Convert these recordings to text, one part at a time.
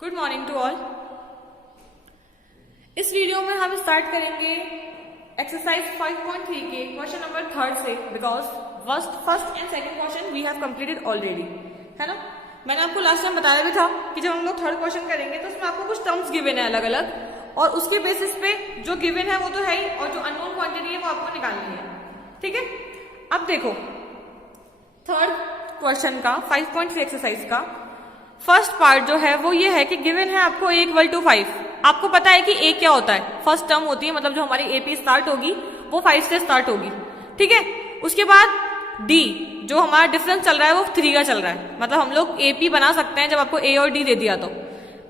Good morning to all. इस video में हम स्टार्ट करेंगे एक्सरसाइज 5.3 के क्वेश्चन नंबर 3 से, because first and second question we have completed already, है ना। मैंने आपको लास्ट टाइम बताया भी था कि जब हम लोग थर्ड क्वेश्चन करेंगे तो उसमें आपको कुछ टर्म्स गिवन है अलग अलग, और उसके बेसिस पे जो गिवन है वो तो है ही, और जो अननोन क्वांटिटी है वो आपको निकालनी है। ठीक है, अब देखो थर्ड क्वेश्चन का 5.3 एक्सरसाइज का फर्स्ट पार्ट जो है वो ये है कि गिवन है आपको a इक्वल टू 5। आपको पता है कि a क्या होता है, फर्स्ट टर्म होती है, मतलब जो हमारी AP स्टार्ट होगी वो 5 से स्टार्ट होगी। ठीक है, उसके बाद d जो हमारा डिफरेंस चल रहा है वो 3 का चल रहा है, मतलब हम लोग AP बना सकते हैं जब आपको a और d दे दिया तो।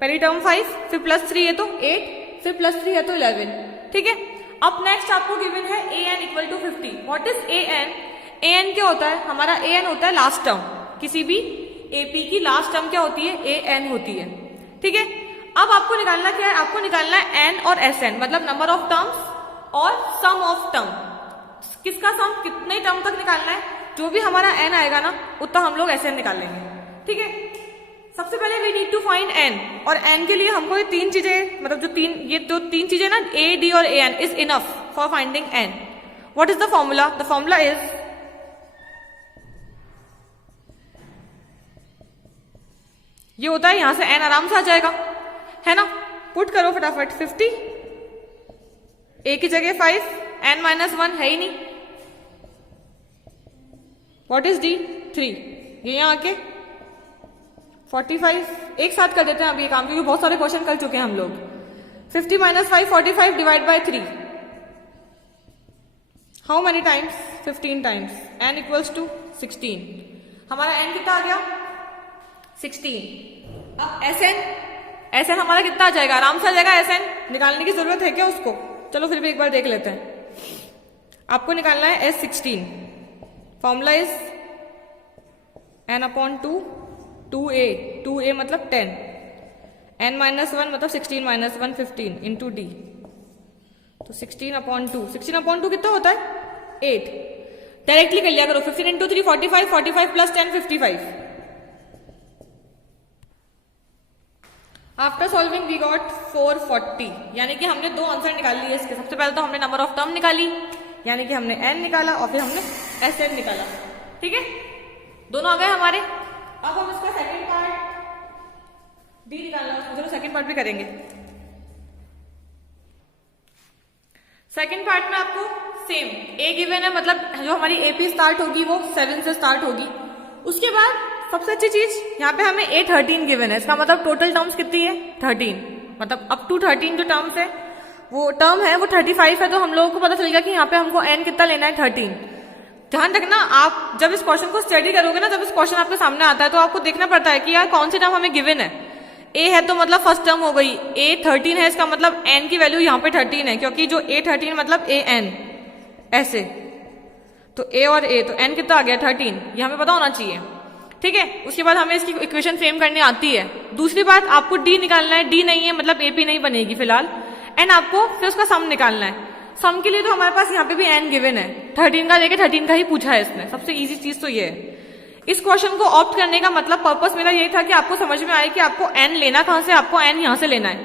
पहली टर्म 5, फिर प्लस 3 है तो 8, फिर प्लस 3 है तो 11। ठीक है, अब नेक्स्ट आपको गिवन है an equal to 50। What is an? an क्या होता है? हमारा an होता है लास्ट टर्म, किसी भी AP की लास्ट टर्म क्या होती है? an होती है। ठीक है, अब आपको निकालना क्या है? आपको निकालना है n और sn, मतलब नंबर ऑफ टर्म्स और सम ऑफ टर्म। किसका सम? कितने टर्म तक निकालना है? जो भी हमारा n आएगा ना उतना हम लोग sn निकाल लेंगे। ठीक है, सबसे पहले we need to find n, और n के लिए हमको ये तीन चीजें, मतलब जो तीन चीजें ना a, d और an is enough for finding n। What is the formula? The formula is, ये होता है, यहां से n आराम से आ जाएगा, है ना। पुट करो फटाफट 50, a की जगह 5, n माइनस 1 है ही नहीं। What is d? 3। ये यहां आके 45, एक साथ कर देते हैं अभी ये काम, क्योंकि बहुत सारे क्वेश्चन कर चुके हैं हम लोग। 50 minus 5 45 divide by 3, how many times? 15 times. n equals to 16। हमारा n कितना आ गया? 16। अब SN हमारा कितना आ जाएगा? आराम से आ जाएगा। SN निकालने की जरूरत है क्या उसको? चलो फिर भी एक बार देख लेते हैं। आपको निकालना है S16। Formula is n/2 2a, 2a मतलब 10, n माइनस 1 मतलब 16 माइनस 1 15 इंटू d, तो 16/2। 16/2 कितना होता है? 8। डायरेक्टली कर लिया करो। 15 into 3 45, 45 plus 10 55। After solving we got 440, यानी कि हमने दो आंसर निकाल लिए इसके। सबसे पहले तो हमने नंबर ऑफ टर्म निकाली, यानी कि हमने n निकाला, और फिर हमने SN निकाला। ठीक है, दोनों आ गए हमारे। अब हम इसका सेकंड पार्ट D निकालना है, चलो सेकंड पार्ट भी करेंगे। सेकंड पार्ट में आपको सेम A गिवन है, मतलब जो हमारी AP स्टार्ट होगी वो 7 से स्टार्ट होगी। उसके बाद सबसे अच्छी चीज यहाँ पे हमें A13 गिवन है, इसका मतलब टोटल टर्म्स कितनी है? 13, मतलब अप टू 13 जो टर्म्स है वो टर्म है वो 35 है, तो हम लोगों को पता चल गया कि यहाँ पे हमको n कितना लेना है? 13। ध्यान रखना, आप जब इस क्वेश्चन को स्टडी करोगे ना, जब इस क्वेश्चन आपके सामने आता है तो आपको देखना पड़ता है कि यार कौन सी टर्म हमें गिवन है। A है तो मतलब फर्स्ट टर्म हो गई, A13 है, इसका मतलब n की वैल्यू यहाँ पे 13 है, क्योंकि जो A13 मतलब an, ऐसे तो A और A, तो n कितना आ गया? 13। ये हमें पता होना चाहिए। ठीक है, उसके बाद हमें इसकी इक्वेशन फ्रेम करनी आती है। दूसरी बात, आपको D निकालना है, D नहीं है मतलब AP नहीं बनेगी फिलहाल, एंड आपको फिर उसका सम निकालना है। सम के लिए तो हमारे पास यहाँ पे भी n गिवन है, 13 का लेके 13 का ही पूछा है इसने। सबसे इजी चीज तो ये है। इस क्वेश्चन को ऑप्ट करने का मतलब, पर्पस मेरा यही था कि आपको समझ में आए कि आपको n लेना कहां से, आपको n यहां से लेना है।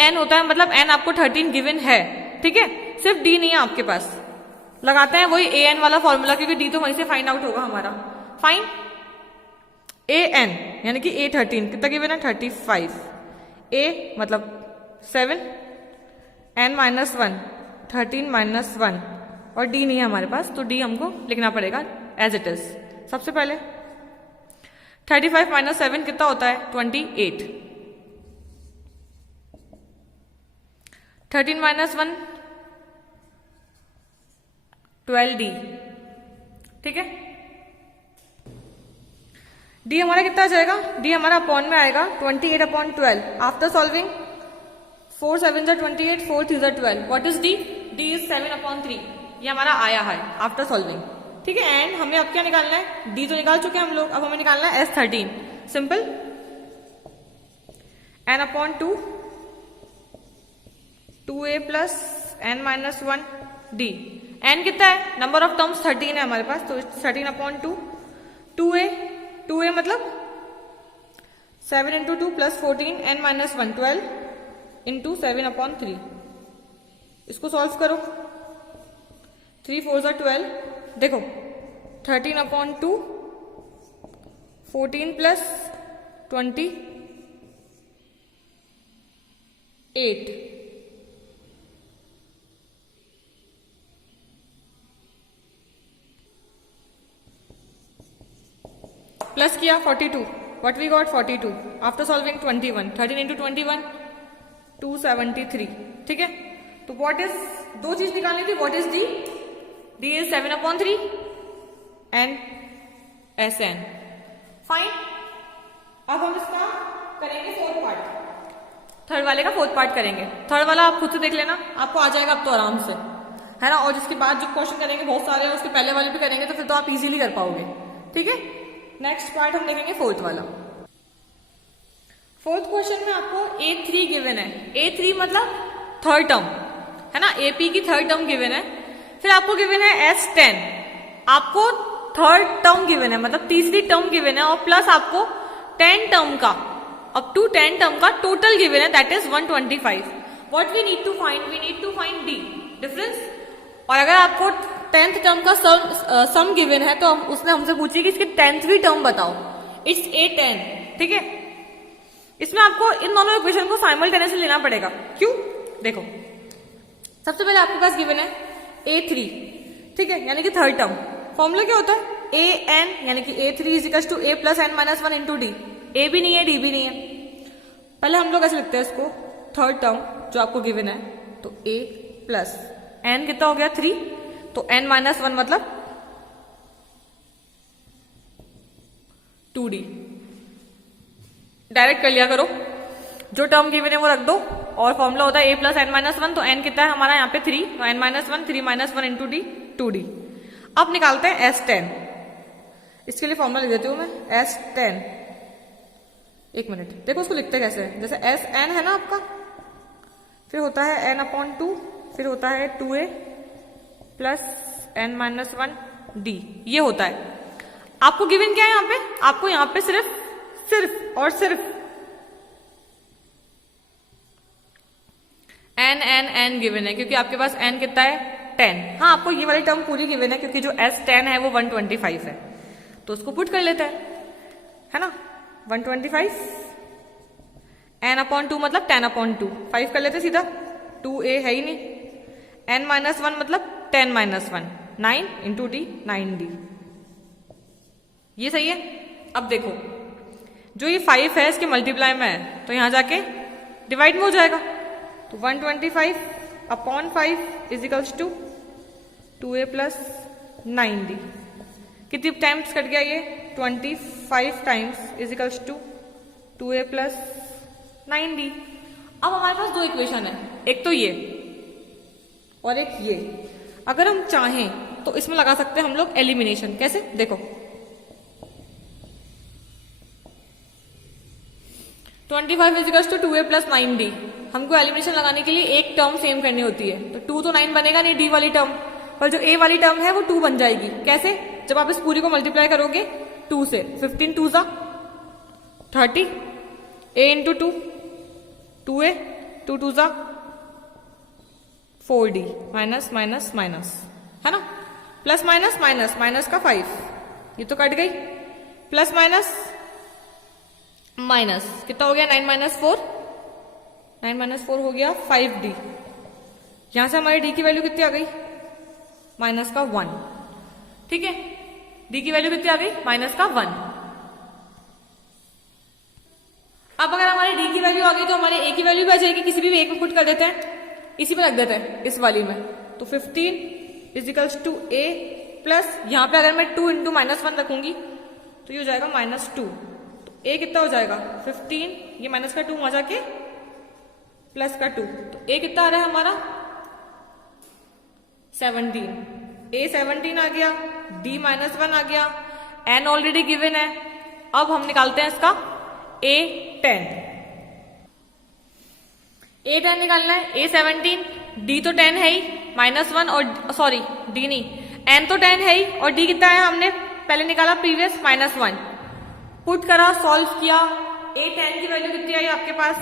an होता है मतलब n आपको 13 गिवन है। ठीक है, सिर्फ D नहीं है आपके पास। लगाते हैं वही an वाला फॉर्मूला, क्योंकि D तो वहीं से फाइंड आउट होगा हमारा। फाइन an यानी कि A13 कितना गिवन है? 35। A मतलब 7, n माइनस 1 13 माइनस 1, और D नहीं है हमारे पास, तो D हमको लिखना पड़ेगा एज इट इज। सबसे पहले 35 माइनस 7 कितना होता है? 28। 13 माइनस 1 12D। ठीक है, D हमारा कितना आ जाएगा? D हमारा अपॉन में आएगा 28/12। After solving 4 7 28, 4 3 12। What is D? D is 7/3। ये हमारा आया है आफ्टर सॉल्विंग। ठीक है, एंड हमें अब क्या निकालना है? D तो निकाल चुके हैं हम लोग, अब हमें निकालना है S13। Simple, n/2 2a plus n minus 1 D। n कितना है? नंबर ऑफ टर्म्स 13 है हमारे पास, तो 13/2 2a मतलब 7 into 2 plus 14 n minus 1 12 into 7/3। इसको सॉल्व करो। 3 4 ज़ा 12। देखो 13/2 14 प्लस 28 प्लस किया 42। What we got 42 after solving 21। 13 into 21 273। ठीक है, तो व्हाट इज, दो चीज निकालनी थी। What is d? D is 7/3 and S N. Fine. अब हम इसका करेंगे फोर्थ पार्ट। थर्ड वाले का फोर्थ पार्ट करेंगे। थर्ड वाला आप खुद से देख लेना, आपको आ जाएगा अब तो आराम से, है ना। और जिसके बाद जो क्वेश्चन करेंगे बहुत सारे हैं, उसके पहले वाले भी करेंगे तो फिर तो आप इजीली कर पाओगे। ठीक है, नेक्स्ट पार्ट हम देखेंगे फोर्थ वाला। फोर्थ क्वेश्चन में आपको A3 गिवन है। A3 मतलब थर्ड टर्म, है ना। AP की थर्ड टर्म गिवन है। फिर आपको गिवन है S10, आपको थर्ड टर्म गिवन है, मतलब तीसरी टर्म गिवन है, और प्लस आपको 10 टर्म का, अप टू 10 टर्म का टोटल गिवन है, that is 125। What we need to find? We need to find d difference. और अगर आपको 10th टर्म का सम गिवन है तो उसने हमसे पूछी कि इसकी 10वीं टर्म बताओ। It's A10। ठीक है, इसमें आपको इन दोनों इक्वेशन को साइमल्टेनियसली लेना पड़ेगा। क्यों? देखो, सबसे पहले आपके पास गिवन है A3, ठीक है, यानी कि थर्ड टर्म। फॉर्मूला क्या होता है? AN, यानी कि A3 is equal to A plus n minus 1 into d. A भी नहीं है, D भी नहीं है। पहले हम लोग ऐसे लिखते हैं इसको, थर्ड टर्म जो आपको गिवन है, तो A प्लस n कितना हो गया 3, तो n माइनस 1 मतलब 2D। डायरेक्ट कर लिया करो, जो टर्म गिवन है वो रख दो, और फॉर्मूला होता है A प्लस n माइनस 1, तो n कितना है हमारा यहाँ पे 3, तो n minus 1 3 minus 1 into D 2D। अब निकालते हैं S10। इसके लिए फॉर्मूला लिख देती हूं मैं, S10। एक मिनट, देखो उसको लिखते कैसे है। जैसे Sn है ना आपका, फिर होता है n/2, फिर होता है 2a plus n minus 1d, ये होता है। आपको गिवन क्या है यहाँ पे? आपको यहाँ पे सिर्फ और सिर्फ n गिवन है, क्योंकि आपके पास n कितना है 10। हाँ, आपको ये वाली टर्म पूरी गिवन है, क्योंकि जो S10 है वो 125 है, तो उसको पुट कर लेते हैं, है ना। 125 n/2 मतलब 10/2, 5 कर लेते सीधा, 2a है ही नहीं, n माइनस 1 मतलब 10 माइनस 1, 9 इंटू डी 9d। ये सही है। अब देखो, जो ये 5 है इसके मल्टीप्लाई में है, तो यहां जाके डिवाइड में हो जाएगा, तो 125/5 is equals to 2a plus 9d। कितनी टाइम्स कट गया ये? 25 times is equals to 2a plus 9d। अब हमारे पास दो इक्वेशन है, एक तो ये और एक ये। अगर हम चाहें तो इसमें लगा सकते हैं हम लोग एलिमिनेशन। कैसे? देखो, 25 is equals to 2a plus 9d। हमको एलिमिनेशन लगाने के लिए एक टर्म सेम करनी होती है, तो 2 तो 9 बनेगा नहीं, d वाली टर्म, पर जो a वाली टर्म है वो 2 बन जाएगी। कैसे? जब आप इस पूरी को मल्टीप्लाई करोगे 2 से, 15 2 ज़ा 30, a इंटू 2 2a, 2 2 ज़ा 4d, माइनस माइनस माइनस, है ना। प्लस माइनस माइनस, माइनस का 5, ये तो कट गई, प्लस माइनस माइनस कितना हो गया? 9 माइनस 4, 9 माइनस 4 हो गया 5d। यहां से हमारी d की वैल्यू कितनी आ गई? माइनस का 1। ठीक है, d की वैल्यू कितनी आ गई? माइनस का 1। अब अगर हमारी d की वैल्यू आ गई तो हमारे a की वैल्यू भी आ जाएगी, किसी भी एक में पुट कर देते हैं, इसी में रख देते हैं, इस वाली में। तो 15 is equals to a plus, यहां पे अगर मैं 2 इंटू माइनस 1 रखूंगी तो ये हो जाएगा -2, तो a कितना हो जाएगा? 15, ये माइनस का 2 वहां जाके प्लस का 2, तो a कितना आ रहा है हमारा? 17। a 17 आ गया, d माइनस 1 आ गया, n ऑलरेडी गिवन है। अब हम निकालते हैं इसका a10। a10 निकालना है, a 17, d तो 10 है ही, -1, और सॉरी d नहीं, n तो 10 है ही, और d कितना है हमने पहले निकाला प्रीवियस, -1। पुट करा, सॉल्व किया, A10 की वैल्यू कितनी आई आपके पास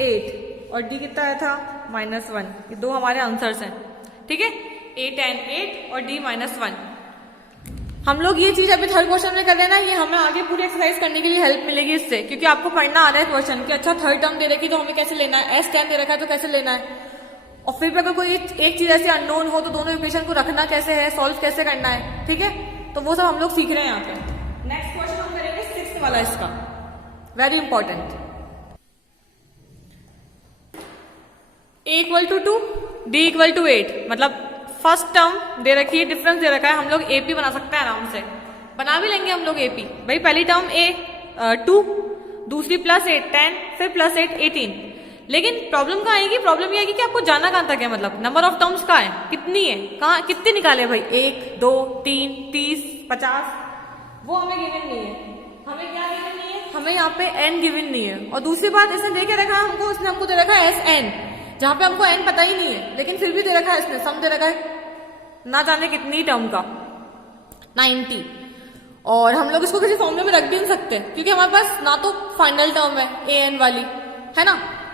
8 और D कितना आया था -1। ये दो हमारे आंसर्स हैं, ठीक है, A10 8 और D -1। हम लोग ये चीज अभी थर्ड क्वेश्चन में कर रहे हैं ना, ये हमें आगे पूरी एक्सरसाइज करने के लिए हेल्प मिलेगी इससे, क्योंकि आपको पढ़ना आ रहा है क्वेश्चन कि अच्छा थर्ड टर्म दे रखी तो हमें कैसे लेना है, S10 दे रखा है तो कैसे लेना है, और फिर भी अगर कोई एक चीज ऐसे अननोन हो तो दोनों इक्वेशन को रखना कैसे है, सॉल्व कैसे करना है, ठीक है, तो वो सब हम लोग सीख रहे हैं यहाँ पे। नेक्स्ट क्वेश्चन हम करेंगे 6th वाला, इसका वेरी इंपॉर्टेंट। A = 2 D = 8, मतलब फर्स्ट टर्म दे रखी है, डिफरेंस दे रखा है, हम लोग AP बना सकते हैं आराम से, बना भी लेंगे हम लोग AP। भाई पहली टर्म A 2, दूसरी +8 10, फिर +8 18। लेकिन प्रॉब्लम कहाँ आएगी, प्रॉब्लम ये आएगी कि आपको जाना कहाँ तक है, मतलब नंबर ऑफ टर्म्स कहाँ है, कितनी है, कहाँ कितने निकाले भाई, 1 2 3 30 50, वो हमें गिवन नहीं है। हमें क्या गिवन नहीं है, हमें यहाँ पे n गिवन नहीं है। और दूसरी बात, इसने दे के रखा है हमको, इसने हमको दे रखा है SN, जहां पे हमको n पता ही नहीं है, लेकिन फिर भी दे रखा है इसने, सम दे रखा है ना जाने कितनी टर्म का 90। और हम लोग इसको किसी फॉर्मूले में रख भी नहीं सकते, क्योंकि हमारे पास ना तो फाइनल टर्म है an वाली, है ना।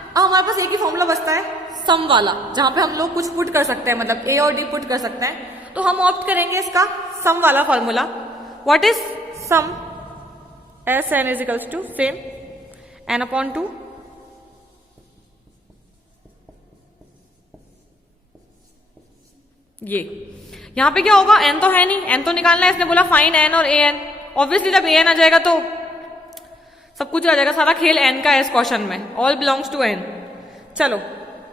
अब हमारे पास एक ही फॉर्मूला बचता है सम वाला, जहां पे हम लोग कुछ पुट कर सकते हैं, मतलब a और d पुट कर सकते हैं, तो हम ऑप्ट करेंगे इसका सम वाला formula. What is sum, SN = same n/2 ये। यहां पे क्या होगा, n तो है नहीं, n तो निकालना है, इसने बोला फाइन n और an, ऑब्वियसली जब an आ जाएगा तो सब कुछ आ जाएगा, सारा खेल n का है इस क्वेश्चन में, ऑल बिलोंग्स टू n। चलो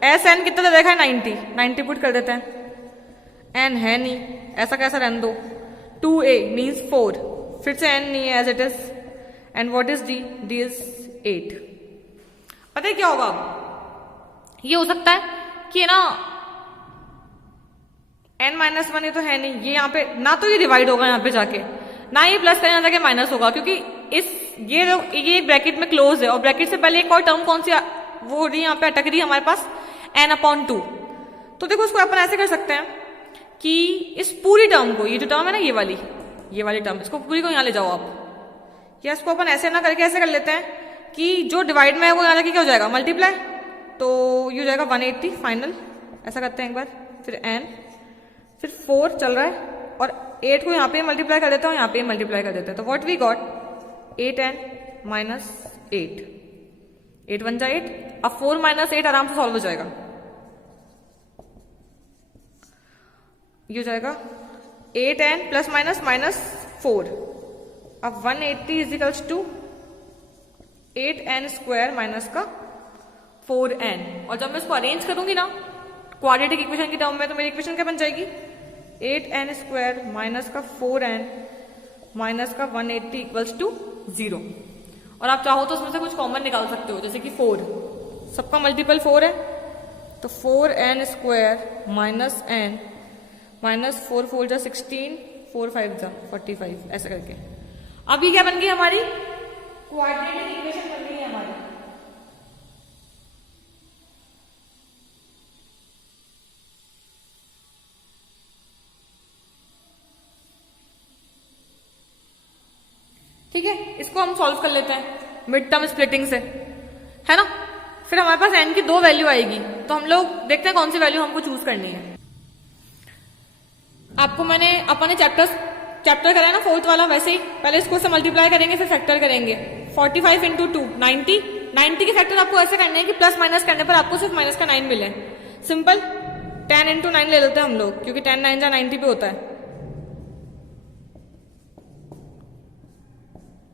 SN कितना देखा है 90 पुट कर देते हैं, n है नहीं, ऐसा कैसा रहने दो, 2a मीन्स 4, फिर से n नहीं है as it is, and what is d is 8। पता है क्या होगा, ये हो सकता है कि ना n-1 ये तो है नहीं, ये यहाँ पे ना तो ये डिवाइड होगा यहाँ पे जाके, ना ये प्लस करने जाके माइनस होगा, क्योंकि इस ये ब्रैकेट में क्लोज है, और ब्रैकेट से पहले एक और टर्म कौन सी वो हो रही है यहाँ पे अटक रही है हमारे पास, n/2। तो देखो इसको अपन ऐसे कर सकते हैं कि इस पूरी टर्म को, ये जो टर्म है ना ये वाली टर्म, इसको पूरी को यहाँ ले जाओ आप, या इसको अपन ऐसे ना करके ऐसे कर लेते हैं कि जो डिवाइड में है वो यहाँ जाके क्या हो जाएगा, मल्टीप्लाई, तो ये हो जाएगा 180 फाइनल। ऐसा करते हैं एक बार, फिर n, फिर 4 चल रहा है, और 8 को यहाँ पे मल्टीप्लाई कर देता हूँ, यहाँ पे मल्टीप्लाई कर देते हैं, तो व्हाट वी गॉट 8n - 8, 8 1 जा 8। अब 4 - 8 आराम से सॉल्व हो जाएगा, ये हो जाएगा 8n ± -4। अब 180 = 8n² - 4n, और जब मैं इसको अरेंज करूंगी ना क्वाड्रेटिक इक्वेशन की टर्म में, तो मेरी इक्वेशन क्या बन जाएगी, 8n² - 4n - 180 = 0। और आप चाहो तो उसमें से कुछ कॉमन निकाल सकते हो, जैसे कि 4, सबका मल्टीपल 4 है, तो 4n² - n -4 4 जा 16, 4 5 जा 45, ऐसा करके। अब ये क्या बन गई हमारी, क्वाड्रेटिक इक्वेशन बन गई है हमारी। ठीक है, इसको हम सॉल्व कर लेते हैं मिड टर्म स्प्लिटिंग से, है ना। फिर हमारे पास n की 2 वैल्यू आएगी, तो हम लोग देखते हैं कौन सी वैल्यू हमको चूज करनी है। आपको मैंने अपने चैप्टर कराया ना 4th वाला, वैसे ही पहले इसको से मल्टीप्लाई करेंगे, फिर फैक्टर करेंगे। 45 × 2 90 के फैक्टर आपको ऐसे करने हैं कि प्लस माइनस करने पर आपको सिर्फ माइनस का 9 मिले। सिंपल 10 × 9 ले लेते हैं हम लोग, क्योंकि 10 9 जा 90 पे होता है।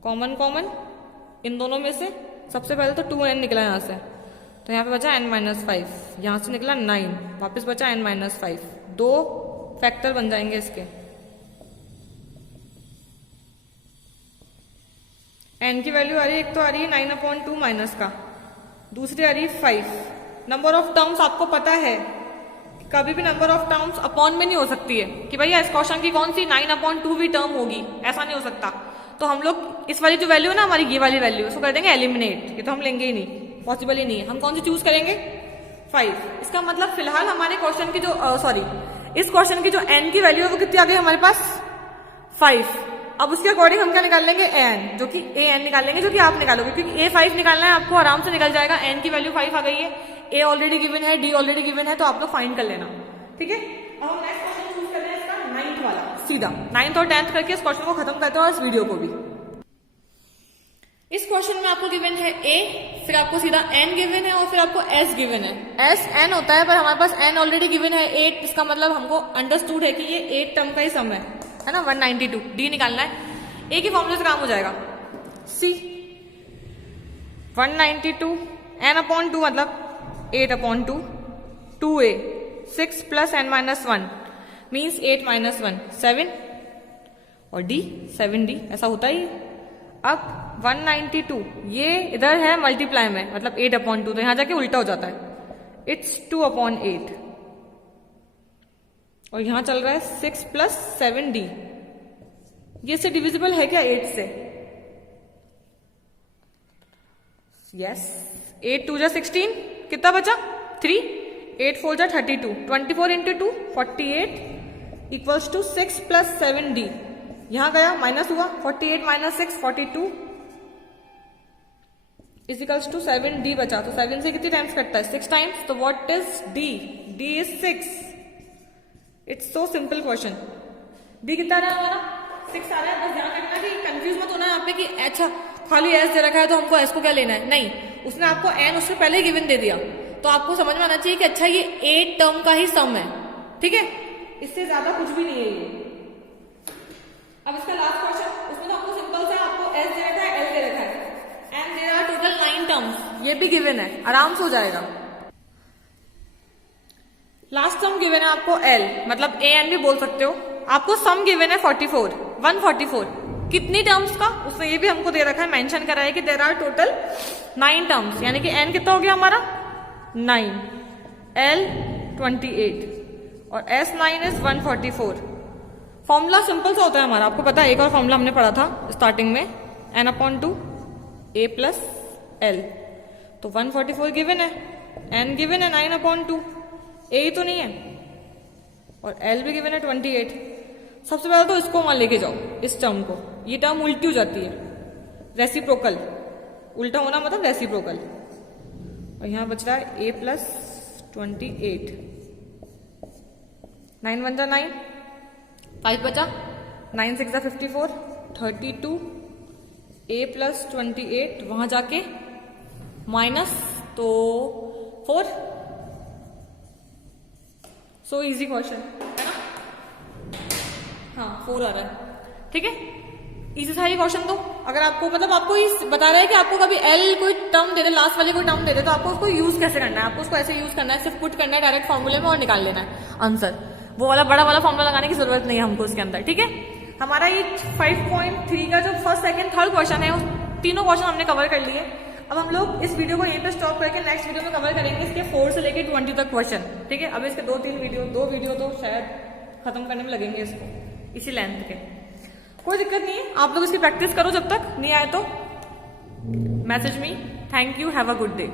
कॉमन इन दोनों में से सबसे पहले तो 2n निकला यहाँ से, तो यहाँ पे बचा n - 5, यहाँ से निकला 9, वापस बचा n - 5, 2 फैक्टर बन जाएंगे इसके। n की वैल्यू आ रही है, एक तो आ रही है 9/2 माइनस का, दूसरी आ रही है 5। नंबर ऑफ टर्म्स आपको पता है, कभी भी नंबर ऑफ टर्म्स अपॉन में नहीं हो सकती है कि भैया इस क्वेश्चन की कौन सी 9/2 भी टर्म होगी, ऐसा नहीं हो सकता। तो हम लोग इस वाली जो वैल्यू है ना हमारी, ये वाली वैल्यू, उसको कर देंगे एलिमिनेट, ये तो हम लेंगे ही नहीं, पॉसिबल ही नहीं है। हम कौन सी चूज करेंगे, 5। इसका मतलब फिलहाल हमारे क्वेश्चन की जो इस क्वेश्चन की जो n की वैल्यू है वो कितनी आ गई हमारे पास, 5। अब उसके अकॉर्डिंग हम क्या निकाल लेंगे, एन, जो कि ए एन निकाल लेंगे, जो कि आप निकालोगे, क्योंकि ए 5 निकालना है आपको, आराम से निकल जाएगा। एन की वैल्यू 5 आ गई है, ए ऑलरेडी गिवन है, डी ऑलरेडी गिवन है, तो आप लोग फाइंड कर लेना। ठीक है, अब हम नेक्स्ट क्वेश्चन चूज कर रहे हैं इसका 9th वाला, सीधा 9th और 10th करके इस क्वेश्चन को खत्म करते हैं और इस वीडियो को भी। इस क्वेश्चन में आपको गिवन है ए, फिर आपको सीधा एन गिवन है और फिर आपको एस गिवन है। एस एन होता है पर हमारे पास एन ऑलरेडी गिवन है 8, इसका मतलब हमको अंडरस्टूड है कि ये 8 टर्म का ही सम है ना, 192। डी निकालना है, ए के फॉर्मूले से काम हो जाएगा। सी 192 एन अपॉन 2 मतलब 8 upon 2, 2a 6 plus n minus 1 means 8 minus 1 7, और डी 7d, ऐसा होता ही। अब 192 ये इधर है मल्टीप्लाई में, मतलब 8 अपॉन 2, तो यहां जाके उल्टा हो जाता है, इट्स 2 अपॉन 8, और यहां चल रहा है 6 प्लस 7d। ये से डिविजिबल है क्या 8 से? यस, 8 2 जा 16, कितना बचा 3, 8 4 जा 32, 24 into 2 48 equals to 6 plus 7d। यहां गया माइनस हुआ, 48 माइनस 6 42 इजिकल्स टू 7d बचा, तो 7 से कितनी टाइम्स कटता है 6 टाइम्स, तो what is d? d is 6। It's so simple question. d कितना रहा हमारा 6 आ रहा है। बस ध्यान रखना कि कंफ्यूज मत होना यहाँ पे कि अच्छा खाली एस दे रखा है तो हमको एस को क्या लेना है, नहीं, उसने आपको एन उससे पहले ही गिवन दे दिया, तो आपको समझ में आना चाहिए कि अच्छा ये 8 टर्म का ही सम है। ठीक है, इससे ज्यादा कुछ भी नहीं है ये। अब इसका लास्ट क्वेश्चन, उसमें तो आपको सिंपल सा आपको एस दे रखा है, एल दे रखा है, and there are total 9 terms, ये भी गिवन है, आराम से हो जाएगा। लास्ट सम गिवन है आपको एल, मतलब ए एन भी बोल सकते हो। आपको सम गिवन है 44 144, कितनी टर्म्स का उसने ये भी हमको दे रखा है, मेंशन करा है कि देयर आर टोटल 9 टर्म्स, यानी कि एन कितना हो गया हमारा 9, एल 28 और एस 9 इज 144। फॉर्मूला सिंपल सा होता है हमारा, आपको पता है, एक और फॉर्मूला हमने पढ़ा था स्टार्टिंग में, एन अपॉन 2 ए प्लस एल, तो 144 गिवन है, एन गिवन है 9 अपॉन 2, ए ही तो नहीं है, और एल भी गिवन है 28। सबसे पहले तो इसको वहां लेके जाओ, इस टर्म को, ये टर्म उल्टी हो जाती है, रेसिप्रोकल, उल्टा होना मतलब रेसिप्रोकल, और यहां बच रहा है ए प्लस 28, 9 1 जा 9, 5 बचा, 9 6 जा 54, 32 ए प्लस 28, वहां जाके माइनस तो 4। सो इजी क्वेश्चन है ना, हाँ 4 आ रहा है। ठीक है, इजी था ये क्वेश्चन। तो अगर आपको मतलब आपको ये बता रहा है कि आपको कभी एल कोई टर्म दे दे, लास्ट वाले कोई टर्म दे दे, तो आपको उसको यूज कैसे करना है, आपको उसको ऐसे यूज करना है, सिर्फ पुट करना है डायरेक्ट फॉर्मूले में और निकाल लेना है आंसर। वो वाला बड़ा वाला फॉर्मूला लगाने की जरूरत नहीं है हमको उसके अंदर। ठीक है, हमारा ये 5.3 का जो फर्स्ट सेकंड थर्ड क्वेश्चन है, उस तीनों क्वेश्चन हमने कवर कर लिए। अब हम लोग इस वीडियो को यहीं पे स्टॉप करके नेक्स्ट वीडियो में कवर करेंगे इसके 4 से लेके 20 तक क्वेश्चन। ठीक है, अब इसके 2 वीडियो तो शायद खत्म करने में लगेंगे इसको, इसी लेंथ के। कोई दिक्कत नहीं है, आप लोग इसकी प्रैक्टिस करो, जब तक नहीं आए तो message me. Thank you, have a good day.